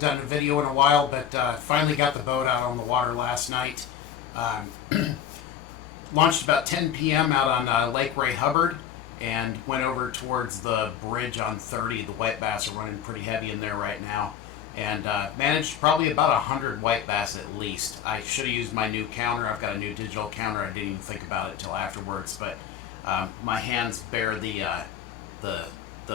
haven't done a video in a while, but finally got the boat out on the water last night. Launched about 10 p.m. out on Lake Ray Hubbard and went over towards the bridge on 30. The white bass are running pretty heavy in there right now. And managed probably about 100 white bass at least. I should have used my new counter. I've got a new digital counter. I didn't even think about it until afterwards, but my hands bear the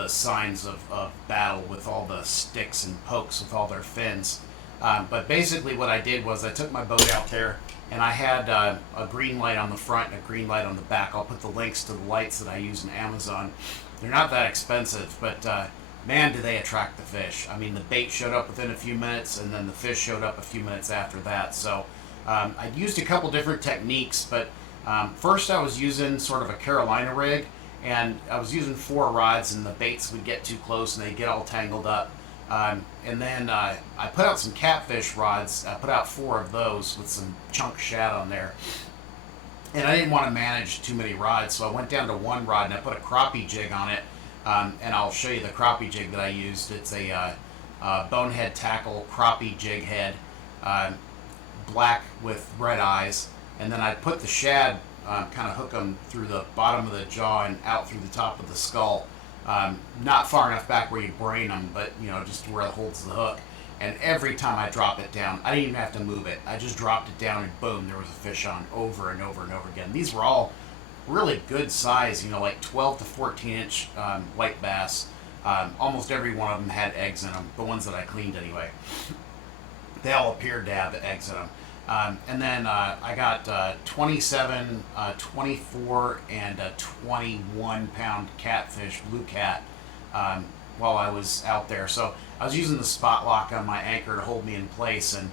signs of battle with all the sticks and pokes with all their fins. But basically what I did was I took my boat out there and I had a green light on the front and a green light on the back. I'll put the links to the lights that I use in Amazon. They're not that expensive, but man, do they attract the fish. I mean, the bait showed up within a few minutes and then the fish showed up a few minutes after that. So I used a couple different techniques, but first I was using sort of a Carolina rig, and I was using 4 rods and the baits would get too close and they'd get all tangled up. And then I put out some catfish rods. I put out 4 of those with some chunk shad on there. And I didn't want to manage too many rods, so I went down to 1 rod and I put a crappie jig on it. And I'll show you the crappie jig that I used. It's a bonehead tackle crappie jig head, black with red eyes. And then I put the shad, kind of hook them through the bottom of the jaw and out through the top of the skull. Not far enough back where you brain them, but just where it holds the hook. And every time I drop it down, I didn't even have to move it. I just dropped it down and boom, there was a fish on over and over and over again. These were all really good size, like 12 to 14 inch white bass. Almost every one of them had eggs in them, the ones that I cleaned anyway. They all appeared to have eggs in them. And then I got 27, 24, and a 21 pound catfish, blue cat, while I was out there. So I was using the spot lock on my anchor to hold me in place, and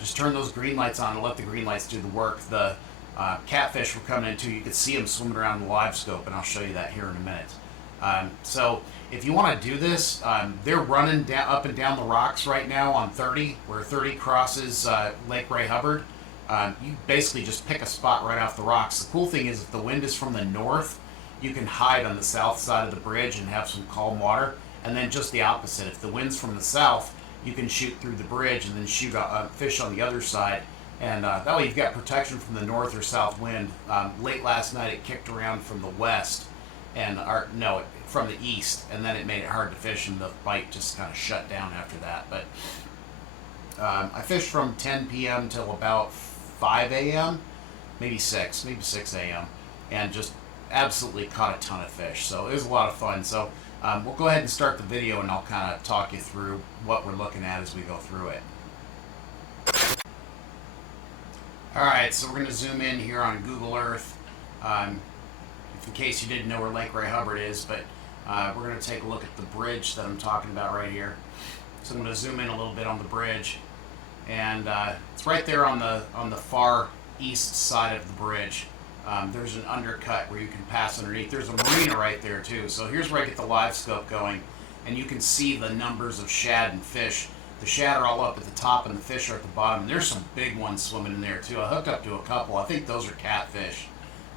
just turn those green lights on and let the green lights do the work. The catfish were coming in too. You could see them swimming around the LiveScope, and I'll show you that here in a minute. So if you want to do this, they're running up and down the rocks right now on 30, where 30 crosses Lake Ray Hubbard. You basically just pick a spot right off the rocks. The cool thing is if the wind is from the north, you can hide on the south side of the bridge and have some calm water. And then just the opposite, if the wind's from the south, you can shoot through the bridge and then shoot a fish on the other side. And that way you've got protection from the north or south wind. Late last night it kicked around from the west, from the east, and then it made it hard to fish, and the bite just kind of shut down after that. But I fished from 10 p.m. till about 5 a.m., maybe 6 a.m., and just absolutely caught a ton of fish. So it was a lot of fun. So we'll go ahead and start the video, and I'll kind of talk you through what we're looking at as we go through it. Alright, so we're going to zoom in here on Google Earth, in case you didn't know where Lake Ray Hubbard is, but we're going to take a look at the bridge that I'm talking about right here. So I'm going to zoom in a little bit on the bridge, and it's right there on the far east side of the bridge. There's an undercut where you can pass underneath. There's a marina right there too. So here's where I get the LiveScope going, and you can see the numbers of shad and fish. The shad are all up at the top and the fish are at the bottom. And there's some big ones swimming in there too. I hooked up to a couple. I think those are catfish.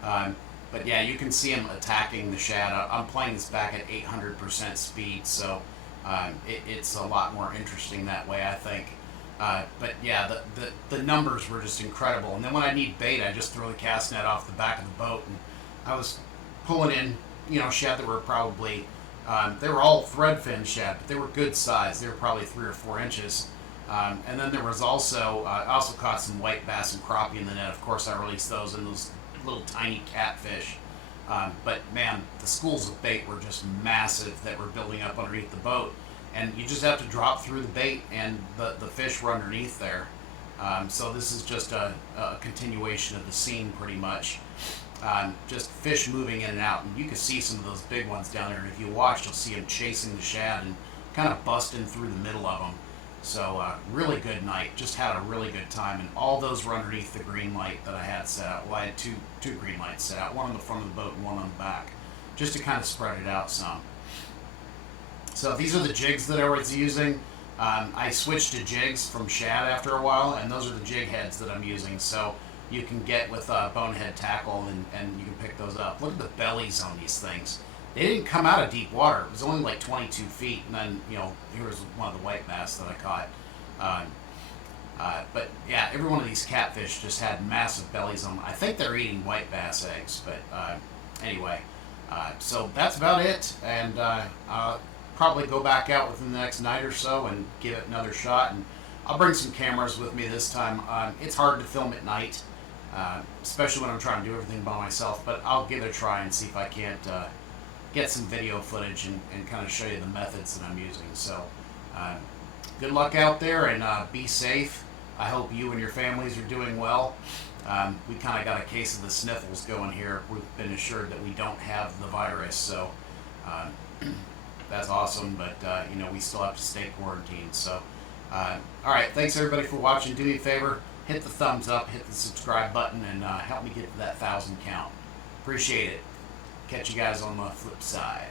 But yeah, you can see them attacking the shad. I'm playing this back at 800% speed, so it's a lot more interesting that way, I think. But yeah, the numbers were just incredible. And then when I need bait, I just throw the cast net off the back of the boat, and I was pulling in, shad that were probably, they were all thread fin shad, but they were good size. They were probably 3 or 4 inches. And then there was also, I also caught some white bass and crappie in the net. Of course, I released those in those little tiny catfish. But man, the schools of bait were just massive that were building up underneath the boat. And you just have to drop through the bait and the fish were underneath there. So this is just a continuation of the scene pretty much. Just fish moving in and out, and you can see some of those big ones down there, and if you watch you'll see them chasing the shad and kind of busting through the middle of them. So really good night, just had a really good time, and all those were underneath the green light that I had set out. Well, I had two green lights set out, one on the front of the boat and one on the back, just to kind of spread it out some. So these are the jigs that I was using. I switched to jigs from shad after a while, and those are the jig heads that I'm using. So you can get with bonehead tackle, and you can pick those up. Look at the bellies on these things. They didn't come out of deep water. It was only like 22 feet, and then, here was one of the white bass that I caught. But yeah, every one of these catfish just had massive bellies on them. I think they're eating white bass eggs, but anyway, so that's about it. And I'll probably go back out within the next night or so and give it another shot. And I'll bring some cameras with me this time. It's hard to film at night, especially when I'm trying to do everything by myself, but I'll give it a try and see if I can't get some video footage and kind of show you the methods that I'm using. So good luck out there, and be safe. I hope you and your families are doing well. We kind of got a case of the sniffles going here. We've been assured that we don't have the virus, so that's awesome, but you know, we still have to stay quarantined. So all right, thanks everybody for watching. Do me a favor, hit the thumbs up, hit the subscribe button, and help me get to that 1,000 count. Appreciate it. Catch you guys on the flip side.